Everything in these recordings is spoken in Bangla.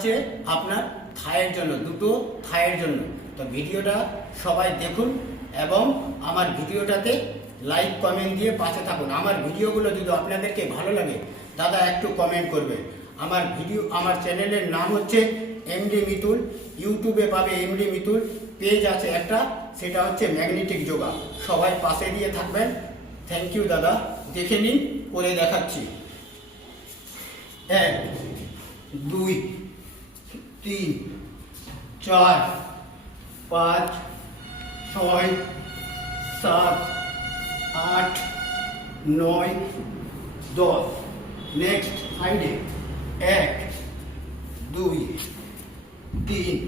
হচ্ছে আপনার থায়ের জন্য, দুটো থায়ের জন্য। তো ভিডিওটা সবাই দেখুন এবং আমার ভিডিওটাতে লাইক কমেন্ট দিয়ে পাশে থাকুন। আমার ভিডিওগুলো যদি আপনাদেরকে ভালো লাগে দাদা একটু কমেন্ট করবে। আমার চ্যানেলের নাম হচ্ছে এমডি মিতুল, ইউটিউবে পাবে এমডি মিতুল, পেজ আছে একটা, সেটা হচ্ছে ম্যাগনেটিক যোগা। সবাই পাশে দিয়ে থাকবেন। থ্যাংক ইউ দাদা। দেখে নিন, করে দেখাচ্ছি। 1 2 3 4 5 6 7 8 9 10। নেক্সট সাইডে 1 2 3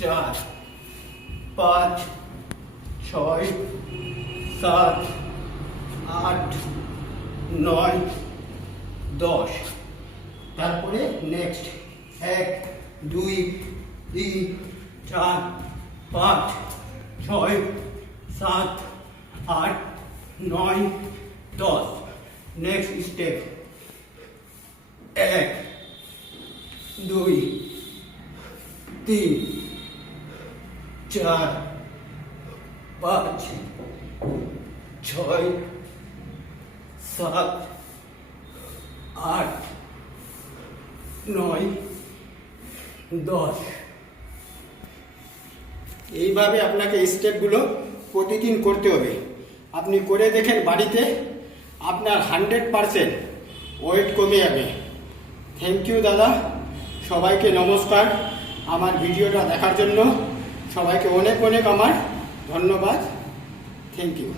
4 5 6 7 8 9 10। তারপরে নেক্সট 1 2 3 4 5 6 7 8 9 10। Next step 1 2 3 4 5 6 7 8 9 10। এইভাবে আপনাকে স্টেপগুলো প্রতিদিন করতে হবে। আপনি করে দেখেন বাড়িতে, আপনার 100% ওয়েট কমে যাবে। থ্যাংক ইউ দাদা। সবাইকে নমস্কার আমার ভিডিওটা দেখার জন্য। সবাইকে অনেক অনেক আমার ধন্যবাদ। Thank you.